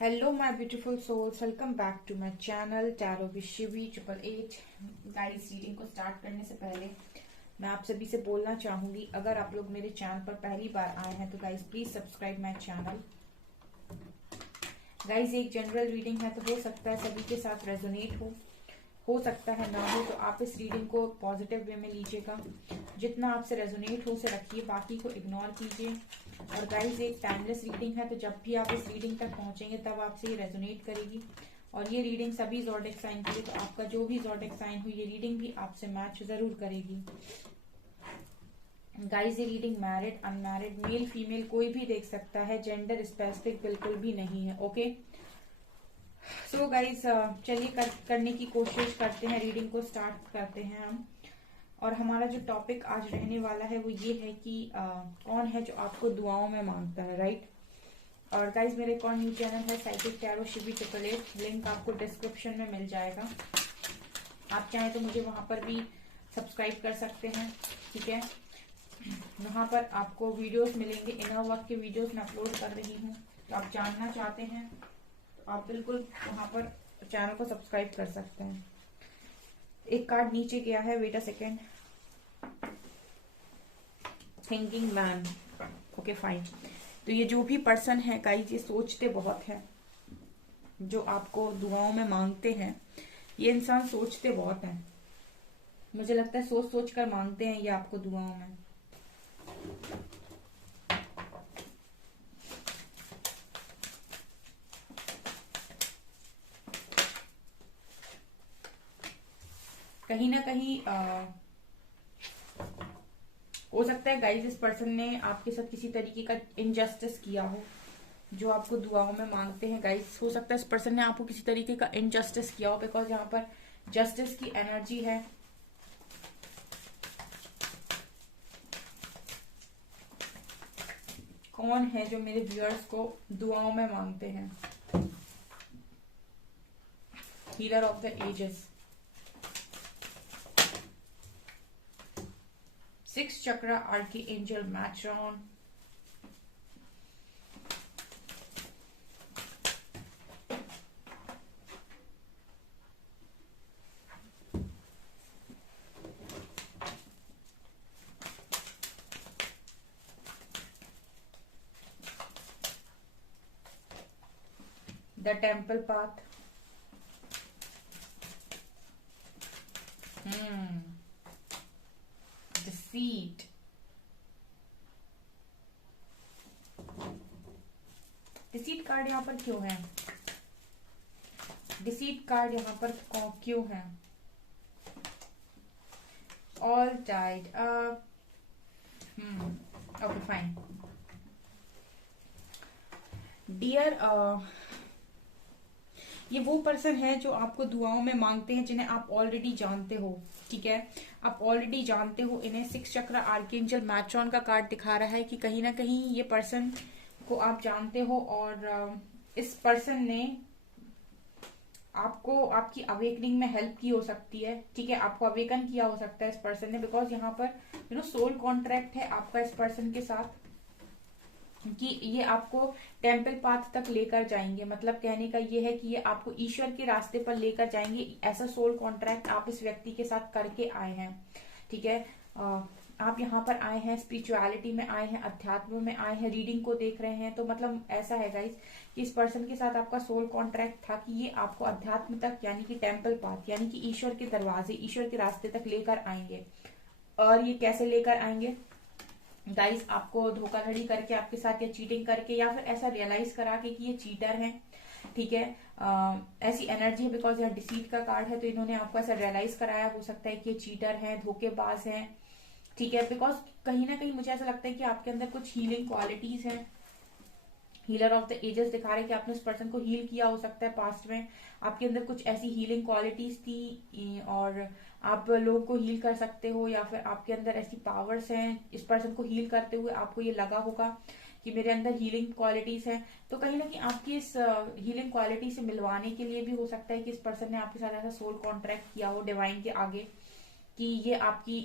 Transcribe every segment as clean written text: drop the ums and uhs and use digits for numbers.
Hello my beautiful souls, welcome back to my channel Tarot with Shivi 888। Guys, reading को start करने से पहले मैं आप सभी से बोलना चाहूंगी, अगर आप लोग मेरे चैनल पर पहली बार आए हैं तो guys please subscribe my channel. Guys, एक जनरल रीडिंग है तो हो सकता है सभी के साथ रेजोनेट हो सकता है ना हो, तो आप इस रीडिंग को पॉजिटिव वे में लीजिएगा। जितना आपसे रेजोनेट हो उसे रखिए, बाकी को इग्नोर कीजिए। और गाइस, एक टाइमलेस रीडिंग है तो जब भी आप इस रीडिंग तक पहुंचेंगे तब आपसे ये रेजोनेट करेगी। और ये रीडिंग सभी ज़ोडिएक साइन के लिए, तो आपका जो भी ज़ोडिएक साइन हो ये रीडिंग भी आपसे मैच जरूर करेगी। गाइस, ये reading married, unmarried, male female कोई भी देख सकता है, जेंडर स्पेसिफिक बिल्कुल भी नहीं है। ओके सो गाइस, चलिए करने की कोशिश करते हैं, रीडिंग को स्टार्ट करते हैं हम। और हमारा जो टॉपिक आज रहने वाला है वो ये है कि कौन है जो आपको दुआओं में मांगता है, राइट। और गाइज, मेरे एक और न्यू चैनल है साइकिक टैरो शिवी 888, लिंक आपको डिस्क्रिप्शन में मिल जाएगा। आप चाहें तो मुझे वहां पर भी सब्सक्राइब कर सकते हैं, ठीक है। वहां पर आपको वीडियोस मिलेंगे, इनर वर्क के वीडियोस मैं अपलोड कर रही हूँ, तो आप जानना चाहते हैं तो आप बिल्कुल वहां पर चैनल को सब्सक्राइब कर सकते हैं। एक कार्ड नीचे गया है, wait a second. Thinking man, okay fine. तो ये जो भी पर्सन है गाइस, ये सोचते बहुत है, जो आपको दुआओं में मांगते हैं ये इंसान सोचते बहुत है। मुझे लगता है सोच सोच कर मांगते हैं ये आपको दुआओं में। कहीं ना कहीं हो सकता है गाइस, इस पर्सन ने आपके साथ किसी तरीके का इनजस्टिस किया हो, जो आपको दुआओं में मांगते हैं। गाइस, हो सकता है इस पर्सन ने आपको किसी तरीके का इनजस्टिस किया हो, बिकॉज यहाँ पर जस्टिस की एनर्जी है। कौन है जो मेरे व्यूअर्स को दुआओं में मांगते हैं? Healer of the ages, 6 chakra archangel matron, the temple path, deceit, deceit card यहाँ पर क्यों है? डिसीट कार्ड यहाँ पर क्यों है? All tied up, okay fine. Dear, ये वो पर्सन है जो आपको दुआओं में मांगते हैं, जिन्हें आप ऑलरेडी जानते हो, ठीक है। आप ऑलरेडी जानते हो इन्हें। 6 चक्र आर्कएंजल मैट्रॉन का कार्ड दिखा रहा है कि कहीं ना कहीं ये पर्सन को आप जानते हो, और इस पर्सन ने आपको आपकी अवेकनिंग में हेल्प की हो सकती है, ठीक है। आपको अवेकन किया हो सकता है इस पर्सन ने, बिकॉज यहाँ पर सोल कॉन्ट्रैक्ट है आपका इस पर्सन के साथ, कि ये आपको टेम्पल पाथ तक लेकर जाएंगे। मतलब कहने का ये है कि ये आपको ईश्वर के रास्ते पर लेकर जाएंगे। ऐसा सोल कॉन्ट्रैक्ट आप इस व्यक्ति के साथ करके आए हैं, ठीक है। आप यहाँ पर आए हैं, स्पिरिचुअलिटी में आए हैं, अध्यात्म में आए हैं, रीडिंग को देख रहे हैं, तो मतलब ऐसा है गाइस कि इस पर्सन के साथ आपका सोल कॉन्ट्रैक्ट था कि ये आपको अध्यात्म तक, यानी कि टेम्पल पाथ, यानी कि ईश्वर के दरवाजे, ईश्वर के रास्ते तक लेकर आएंगे। और ये कैसे लेकर आएंगे गाइस? आपको धोखाधड़ी करके, आपके साथ या चीटिंग करके, या फिर ऐसा रियलाइज करा के कि ये चीटर हैं, ठीक है। ऐसी एनर्जी है, बिकॉज यहाँ डिसीट का कार्ड है, तो इन्होंने आपको ऐसा रियलाइज कराया हो सकता है कि ये चीटर हैं, धोखेबाज हैं, ठीक है। बिकॉज कहीं ना कहीं मुझे ऐसा लगता है कि आपके अंदर कुछ हीलिंग क्वालिटीज हैं। हीलर ऑफ द एजेस दिखा रहे हैं कि आपने उस पर्सन को हील किया हो सकता है पास्ट में, आपके अंदर कुछ ऐसी हीलिंग क्वालिटीज थी और आप लोगों को हील कर सकते हो, या फिर आपके अंदर ऐसी पावर्स हैं, इस पर्सन को हील करते हुए आपको ये लगा होगा कि मेरे अंदर हीलिंग क्वालिटीज हैं। तो कहीं ना कहीं आपकी इस हीलिंग क्वालिटी से मिलवाने के लिए भी हो सकता है कि इस पर्सन ने आपके साथ ऐसा सोल कॉन्ट्रैक्ट किया हो डिवाइन के आगे, कि ये आपकी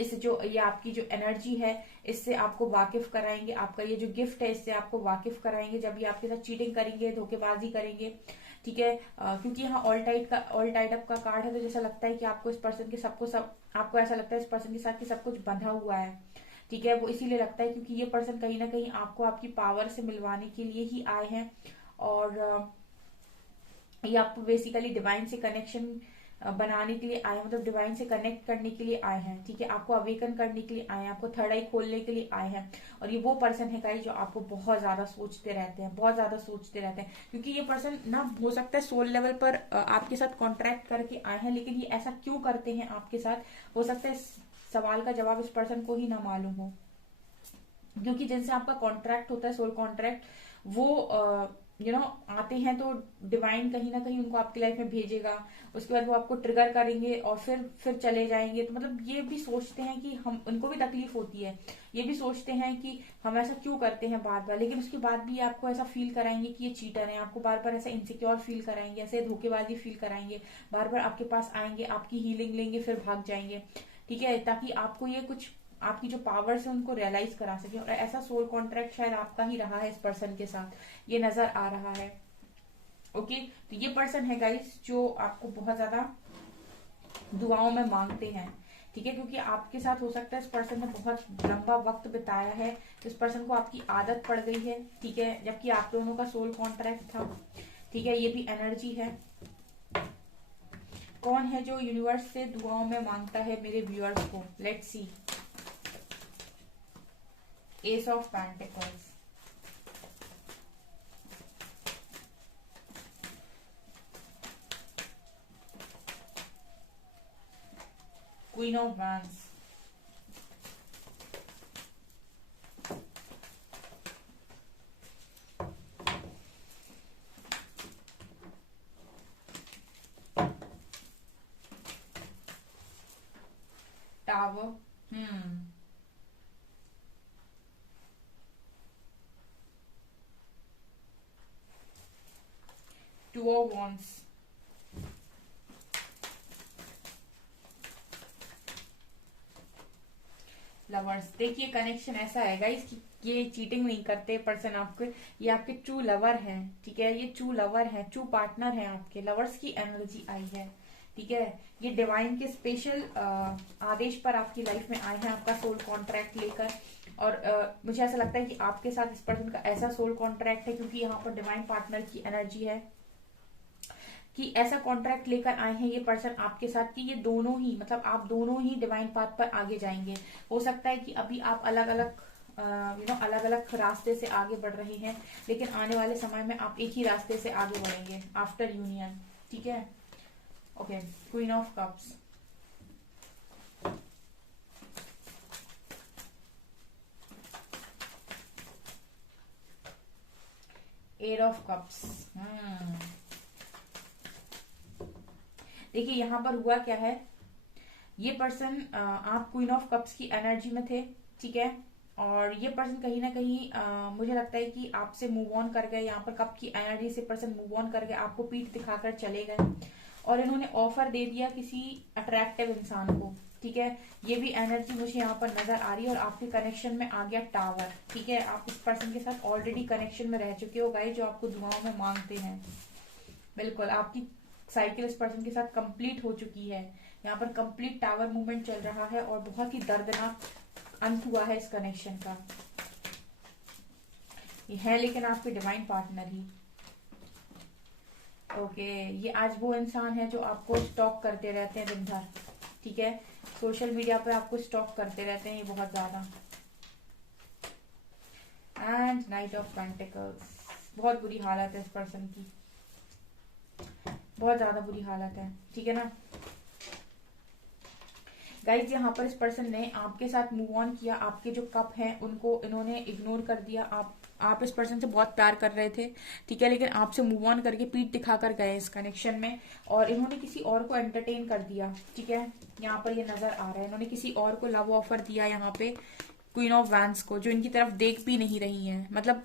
इस जो ये आपकी जो एनर्जी है इससे आपको वाकिफ कराएंगे, आपका ये जो गिफ्ट है इससे आपको वाकिफ कराएंगे जब ये आपके साथ चीटिंग करेंगे, धोखेबाजी करेंगे। ठीक है, क्योंकि यहाँ ऑल टाइट अप का कार्ड है, तो जैसा लगता है कि आपको इस पर्सन के सब आपको ऐसा लगता है इस पर्सन के साथ कि सब कुछ बंधा हुआ है। ठीक है, वो इसीलिए लगता है क्योंकि ये पर्सन कहीं ना कहीं आपको आपकी पावर से मिलवाने के लिए ही आए हैं, और ये आपको बेसिकली डिवाइन से कनेक्शन बनाने के लिए आए हैं, मतलब डिवाइन से कनेक्ट करने के लिए आए हैं। ठीक है, आपको अवेकन करने के लिए आए हैं, आपको थर्ड आई खोलने के लिए आए हैं। और ये वो पर्सन है गाइस जो आपको बहुत ज्यादा सोचते रहते हैं, बहुत ज्यादा सोचते रहते हैं, क्योंकि ये पर्सन ना हो सकता है सोल लेवल पर आपके साथ कॉन्ट्रैक्ट करके आए हैं, लेकिन ये ऐसा क्यों करते हैं आपके साथ, हो सकता है इस सवाल का जवाब इस पर्सन को ही ना मालूम हो। क्योंकि जिनसे आपका कॉन्ट्रैक्ट होता है, सोल कॉन्ट्रैक्ट, वो आते हैं तो डिवाइन कहीं ना कहीं उनको आपकी लाइफ में भेजेगा, उसके बाद वो आपको ट्रिगर करेंगे और फिर चले जाएंगे। तो मतलब ये भी सोचते हैं कि हम, उनको भी तकलीफ होती है, ये भी सोचते हैं कि हम ऐसा क्यों करते हैं बार बार, लेकिन उसके बाद भी आपको ऐसा फील कराएंगे कि ये चीटर है, आपको बार बार ऐसा इनसिक्योर फील कराएंगे, ऐसे धोखेबाजी फील कराएंगे, बार बार आपके पास आएंगे, आपकी हीलिंग लेंगे, फिर भाग जाएंगे। ठीक है, ताकि आपको ये कुछ आपकी जो पावर्स है उनको रियलाइज करा सके। और ऐसा सोल कॉन्ट्रैक्ट शायद आपका ही रहा है इस पर्सन के साथ, ये नजर आ रहा है। ओके, तो ये पर्सन है गाइस जो आपको बहुत ज्यादा दुआओं में मांगते हैं। ठीक है, क्योंकि आपके साथ हो सकता है इस पर्सन ने बहुत लंबा वक्त बिताया है, तो इस पर्सन को आपकी आदत पड़ गई है। ठीक है, जबकि आप दोनों का सोल कॉन्ट्रैक्ट था। ठीक है, ये भी एनर्जी है। कौन है जो यूनिवर्स से दुआओं में मांगता है मेरे व्यूअर्स को? Let's see. S of pentacles, queen of wands, tower, two of wands, lovers. देखिए कनेक्शन ऐसा है गाइस कि ये चीटिंग नहीं करते पर्सन आपके, ये आपके ट्रू लवर हैं। ठीक है, ये ट्रू लवर हैं, ट्रू पार्टनर हैं आपके। लवर्स की एनर्जी आई है। ठीक है, ये डिवाइन के स्पेशल आदेश पर आपकी लाइफ में आए हैं, आपका सोल कॉन्ट्रैक्ट लेकर। और मुझे ऐसा लगता है कि आपके साथ इस पर्सन का ऐसा सोल कॉन्ट्रैक्ट है, क्योंकि यहाँ पर डिवाइन पार्टनर की एनर्जी है, कि ऐसा कॉन्ट्रैक्ट लेकर आए हैं ये पर्सन आपके साथ कि ये दोनों ही, मतलब आप दोनों ही डिवाइन पाथ पर आगे जाएंगे। हो सकता है कि अभी आप अलग अलग रास्ते से आगे बढ़ रहे हैं, लेकिन आने वाले समय में आप एक ही रास्ते से आगे बढ़ेंगे आफ्टर यूनियन। ठीक है, okay. Queen of cups, eight of cups. देखिए यहाँ पर हुआ क्या है, ये पर्सन, आप क्वीन ऑफ कप्स की एनर्जी में थे। ठीक है, और ये पर्सन कहीं ना कहीं मुझे लगता है कि आपसे मूव ऑन कर गए। यहाँ पर कप की एनर्जी से पर्सन मूव ऑन कर गए, आपको पीठ दिखाकर चले गए, और इन्होंने ऑफर दे दिया किसी अट्रैक्टिव इंसान को। ठीक है, ये भी एनर्जी मुझे यहाँ पर नजर आ रही है। और आपके कनेक्शन में आ गया टावर। ठीक है, आप इस पर्सन के साथ ऑलरेडी कनेक्शन में रह चुके हो गाइस, जो आपको दुआओं में मांगते हैं। बिल्कुल, आपकी साइकिल इस पर्सन के साथ कंप्लीट हो चुकी है। यहाँ पर कंप्लीट टावर मूवमेंट चल रहा है, और बहुत ही दर्दनाक अंत हुआ है इस कनेक्शन का। ये है लेकिन आपके डिवाइन पार्टनर ही। ओके, ये आज वो इंसान है जो आपको स्टॉक करते रहते हैं दिन भर। ठीक है, सोशल मीडिया पे आपको स्टॉक करते रहते हैं ये बहुत ज्यादा। एंड नाइट ऑफ पेंटिकल्स, बहुत बुरी हालत है इस पर्सन की, बहुत ज्यादा बुरी हालत है। ठीक है ना गाइज, यहाँ पर इस पर्सन ने आपके साथ मूव ऑन किया, आपके जो कप हैं उनको इन्होंने इग्नोर कर दिया। आप इस पर्सन से बहुत प्यार कर रहे थे। ठीक है, लेकिन आपसे मूव ऑन करके पीठ दिखाकर गए इस कनेक्शन में, और इन्होंने किसी और को एंटरटेन कर दिया। ठीक है, यहाँ पर ये नजर आ रहा है, इन्होंने किसी और को लव ऑफर दिया यहाँ पे, क्वीन ऑफ वैंड्स को, जो इनकी तरफ देख भी नहीं रही है, मतलब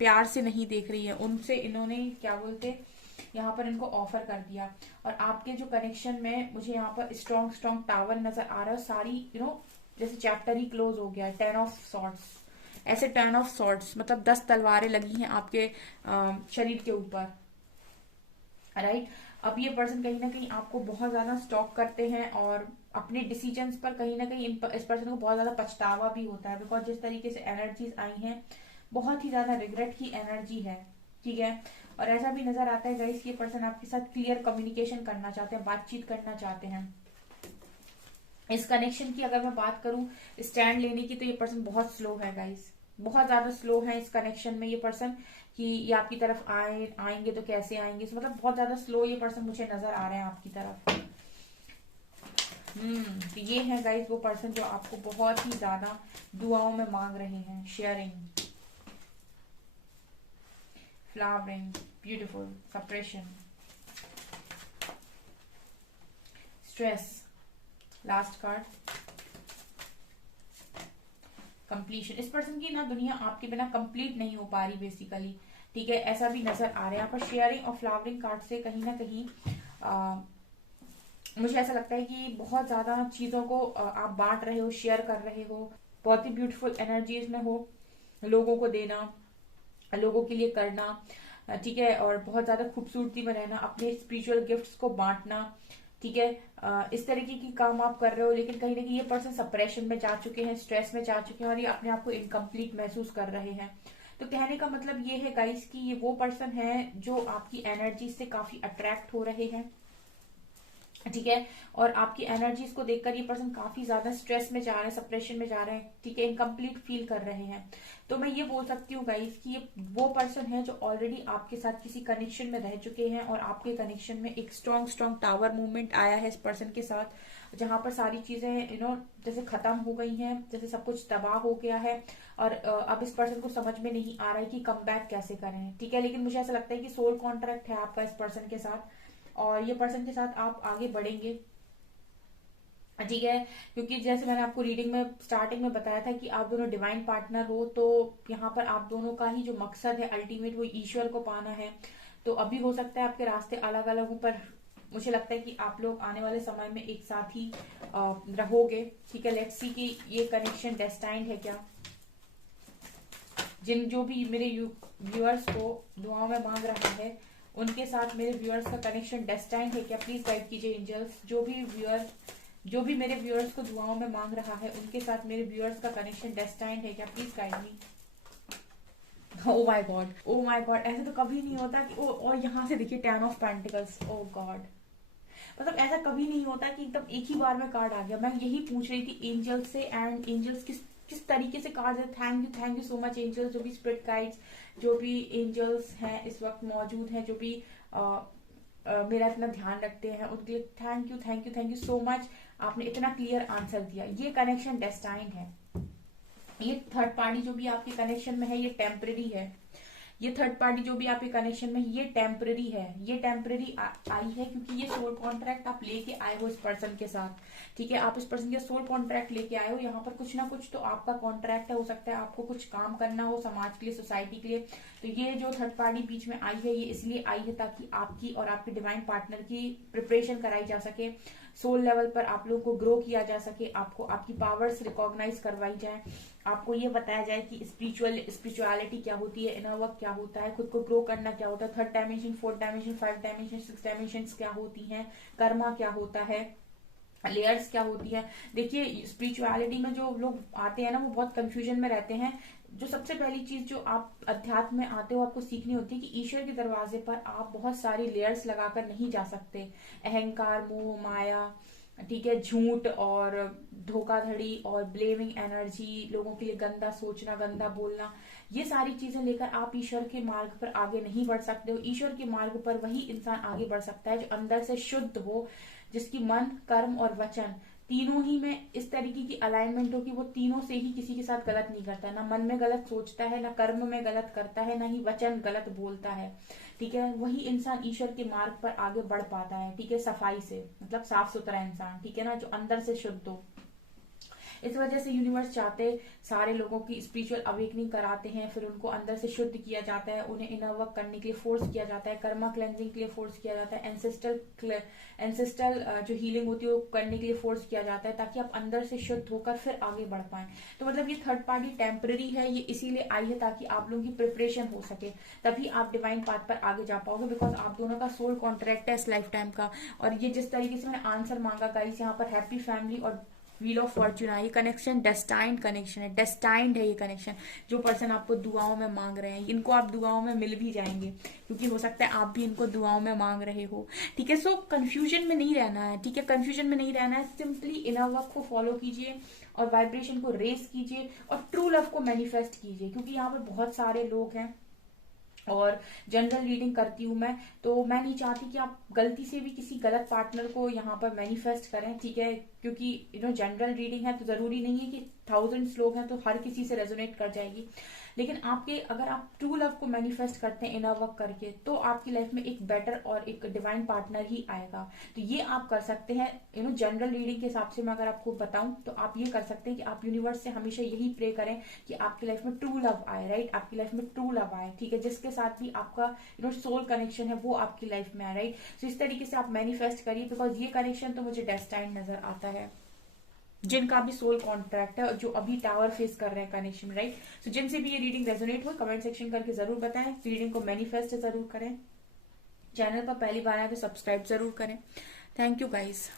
प्यार से नहीं देख रही है, उनसे इन्होंने क्या बोलते यहाँ पर इनको ऑफर कर दिया। और आपके जो कनेक्शन में मुझे यहाँ पर स्ट्रॉन्ग टावर नजर आ रहा है, सारी जैसे चैप्टर ही क्लोज हो गया, 10 ऑफ सॉर्ट्स, ऐसे 10 ऑफ सॉर्ट्स मतलब 10 तलवारें लगी हैं आपके शरीर के ऊपर, राइट। अब ये पर्सन कहीं ना कहीं आपको बहुत ज्यादा स्टॉक करते हैं और अपने डिसीजंस पर कहीं ना कहीं इस पर्सन को बहुत ज्यादा पछतावा भी होता है, बिकॉज जिस तरीके से एनर्जीज आई हैं बहुत ही ज्यादा रिग्रेट की एनर्जी है, ठीक है। और ऐसा भी नजर आता है गाइस ये पर्सन आपके साथ क्लियर कम्युनिकेशन करना चाहते हैं, बातचीत करना चाहते हैं। इस कनेक्शन की अगर मैं बात करूं स्टैंड लेने की, तो ये पर्सन बहुत स्लो है गाइस, बहुत ज्यादा स्लो है इस कनेक्शन में ये पर्सन, कि ये आपकी तरफ आएंगे तो कैसे आएंगे, मतलब बहुत ज्यादा स्लो ये पर्सन मुझे नजर आ रहे हैं आपकी तरफ। तो ये है गाइस वो पर्सन जो आपको बहुत ही ज्यादा दुआओं में मांग रहे हैं। Sharing, flowering, beautiful, suppression, stress, last card, completion. इस पर्सन की ना दुनिया आपके बिना कंप्लीट नहीं हो पा रही बेसिकली, ठीक है, ऐसा भी नजर आ रहा है यहाँ पर। शेयरिंग और फ्लावरिंग कार्ड से कहीं ना कहीं मुझे ऐसा लगता है कि बहुत ज्यादा चीजों को आप बांट रहे हो, शेयर कर रहे हो, बहुत ही ब्यूटीफुल एनर्जीज में हो, लोगों को देना, लोगों के लिए करना, ठीक है, और बहुत ज्यादा खूबसूरती में रहना, अपने स्पिरिचुअल गिफ्ट्स को बांटना, ठीक है। इस तरीके की काम आप कर रहे हो, लेकिन कहीं ना कहीं ये पर्सन सप्रेशन में जा चुके हैं, स्ट्रेस में जा चुके हैं और ये अपने आप को इनकम्प्लीट महसूस कर रहे हैं। तो कहने का मतलब ये है गाइस कि ये वो पर्सन है जो आपकी एनर्जी से काफी अट्रैक्ट हो रहे हैं, ठीक है, और आपकी एनर्जीज को देखकर ये पर्सन काफी ज्यादा स्ट्रेस में जा रहे हैं, सप्रेशन में जा रहे हैं, ठीक है, इनकम्प्लीट फील कर रहे हैं। तो मैं ये बोल सकती हूँ गाइस कि ये वो पर्सन है जो ऑलरेडी आपके साथ किसी कनेक्शन में रह चुके हैं और आपके कनेक्शन में एक स्ट्रॉन्ग स्ट्रॉन्ग टावर मूवमेंट आया है इस पर्सन के साथ, जहां पर सारी चीजें जैसे खत्म हो गई हैं, जैसे सब कुछ तबाह हो गया है और अब इस पर्सन को समझ में नहीं आ रहा है कि कम बैक कैसे करें, ठीक है। लेकिन मुझे ऐसा लगता है कि सोल कॉन्ट्रैक्ट है आपका इस पर्सन के साथ और ये पर्सन के साथ आप आगे बढ़ेंगे, ठीक है, क्योंकि जैसे मैंने आपको रीडिंग में स्टार्टिंग में बताया था कि आप दोनों डिवाइन पार्टनर हो, तो यहाँ पर आप दोनों का ही जो मकसद है अल्टीमेट वो ईश्वर को पाना है। तो अभी हो सकता है आपके रास्ते अलग अलग हो, पर मुझे लगता है कि आप लोग आने वाले समय में एक साथ ही रहोगे, ठीक है। लेट्स सी कि ये कनेक्शन डेस्टाइन्ड है क्या। जो भी मेरे व्यूअर्स को दुआओं में मांग रहा है उनके साथ मेरे व्यूअर्स का कनेक्शन डेस्टाइन्ड है क्या, प्लीज गाइड कीजिए एंजल्स। जो भी मेरे व्यूअर्स को दुआओं में मांग रहा है उनके साथ मेरे व्यूअर्स का कनेक्शन डेस्टाइन्ड है क्या, please guide me. Oh my God, oh my God, ऐसे तो कभी नहीं होता कि और यहाँ से देखिए 10 ऑफ पेंटिकल्स, ओ गॉड, मतलब ऐसा कभी नहीं होता कि एकदम एक ही बार में कार्ड आ गया। मैं यही पूछ रही थी एंजल्स से, एंड एंजल्स किस तरीके से कार्ड है। Thank you so much angels, जो भी स्पिरिट गाइड्स, जो भी एंजल्स हैं इस वक्त मौजूद हैं, जो भी मेरा इतना ध्यान रखते हैं, उनके लिए थैंक यू सो मच। आपने इतना क्लियर आंसर दिया। ये कनेक्शन डेस्टाइन्ड है। ये थर्ड पार्टी जो भी आपके कनेक्शन में है ये टेम्परेरी है। ये थर्ड पार्टी जो भी आपके कनेक्शन में ये टेम्पररी है, ये टेम्पररी आई है क्योंकि ये सोल कॉन्ट्रैक्ट आप लेके आए हो इस पर्सन के साथ, ठीक है। आप इस पर्सन के सोल कॉन्ट्रैक्ट लेके आए हो, यहाँ पर कुछ ना कुछ तो आपका कॉन्ट्रैक्ट है, हो सकता है आपको कुछ काम करना हो समाज के लिए, सोसाइटी के लिए। तो ये जो थर्ड पार्टी बीच में आई है ये इसलिए आई है ताकि आपकी और आपके डिवाइन पार्टनर की प्रिपरेशन कराई जा सके, सोल लेवल पर आप लोगों को ग्रो किया जा सके, आपको आपकी पावर्स रिकॉग्नाइज करवाई जाए, आपको ये बताया जाए कि स्पिरिचुअलिटी क्या होती है, इनर वर्क क्या होता है, खुद को ग्रो करना क्या होता है, third dimension, fourth dimension, 5 dimension, 6 dimension क्या होती हैं, कर्मा क्या होता है, लेयर्स क्या होती है। देखिए स्पिरिचुअलिटी में जो लोग आते हैं ना वो बहुत कंफ्यूजन में रहते हैं। जो सबसे पहली चीज जो आप अध्यात्म में आते हो आपको सीखनी होती है कि ईश्वर के दरवाजे पर आप बहुत सारी लेयर्स लगाकर नहीं जा सकते। अहंकार, मोह, माया, ठीक है, झूठ और धोखाधड़ी और ब्लेमिंग एनर्जी, लोगों के लिए गंदा सोचना, गंदा बोलना, ये सारी चीजें लेकर आप ईश्वर के मार्ग पर आगे नहीं बढ़ सकते हो। ईश्वर के मार्ग पर वही इंसान आगे बढ़ सकता है जो अंदर से शुद्ध हो, जिसकी मन, कर्म और वचन तीनों ही में इस तरीके की अलाइनमेंट हो कि वो तीनों से ही किसी के साथ गलत नहीं करता है, ना मन में गलत सोचता है, ना कर्म में गलत करता है, ना ही वचन गलत बोलता है, ठीक है। वही इंसान ईश्वर के मार्ग पर आगे बढ़ पाता है, ठीक है, सफाई से, मतलब साफ सुथरा इंसान, ठीक है ना, जो अंदर से शुद्ध हो। इस वजह से यूनिवर्स चाहते सारे लोगों की स्पिरिचुअल अवेकनिंग कराते हैं, फिर उनको अंदर से शुद्ध किया जाता है, उन्हें इनर वर्क करने के लिए फोर्स किया जाता है, कर्मा क्लेंजिंग के लिए फोर्स किया जाता है, एंसेस्ट्रल जो हीलिंग होती है वो करने के लिए फोर्स किया जाता है, ताकि आप अंदर से शुद्ध होकर फिर आगे बढ़ पाए। तो मतलब ये थर्ड पार्टी टेम्पररी है, ये इसीलिए आई है ताकि आप लोगों की प्रिपरेशन हो सके, तभी आप डिवाइन पाथ पर आगे जा पाओगे, बिकॉज आप दोनों का सोल कॉन्ट्रैक्ट है इस लाइफ टाइम का। और ये जिस तरीके से मैंने आंसर मांगा गाइस, यहाँ पर हैप्पी फैमिली और व्हील ऑफ फॉर्च्यून है, ये कनेक्शन डेस्टाइंड कनेक्शन है, डेस्टाइंड है ये कनेक्शन। जो पर्सन आपको दुआओं में मांग रहे हैं, इनको आप दुआओं में मिल भी जाएंगे, क्योंकि हो सकता है आप भी इनको दुआओं में मांग रहे हो। ठीक है, सो कंफ्यूजन में नहीं रहना है। ठीक है, कंफ्यूजन में नहीं रहना है, सिंपली इनर वर्क को फॉलो कीजिए और वाइब्रेशन को रेस कीजिए और ट्रू लव को मैनिफेस्ट कीजिए, क्योंकि यहाँ पर बहुत सारे लोग हैं और जनरल रीडिंग करती हूँ मैं, तो मैं नहीं चाहती कि आप गलती से भी किसी गलत पार्टनर को यहाँ पर मैनिफेस्ट करें। ठीक है, क्योंकि जनरल रीडिंग है तो जरूरी नहीं है कि थाउजेंड्स लोग हैं तो हर किसी से रेजोनेट कर जाएगी, लेकिन आपके अगर आप ट्रू लव को मैनिफेस्ट करते हैं इनर वर्क करके, तो आपकी लाइफ में एक बेटर और एक डिवाइन पार्टनर ही आएगा। तो ये आप कर सकते हैं। जनरल रीडिंग के हिसाब से मैं अगर आपको बताऊं तो आप ये कर सकते हैं कि आप यूनिवर्स से हमेशा यही प्रे करें कि आपकी लाइफ में ट्रू लव आए, राइट, आपकी लाइफ में ट्रू लव आए। ठीक है, जिसके साथ भी आपका सोल कनेक्शन है वो आपकी लाइफ में आए, राइट। तो इस तरीके से आप मैनिफेस्ट करिए, बिकॉज ये कनेक्शन तो मुझे डेस्टाइन नजर आता है, जिनका भी सोल कॉन्ट्रैक्ट है, जो अभी टावर फेस कर रहे हैं कनेक्शन, राइट। सो जिनसे भी ये रीडिंग रेजोनेट हो कमेंट सेक्शन करके जरूर बताएं, रीडिंग को मैनिफेस्ट जरूर करें, चैनल पर पहली बार आए तो सब्सक्राइब जरूर करें। Thank you guys.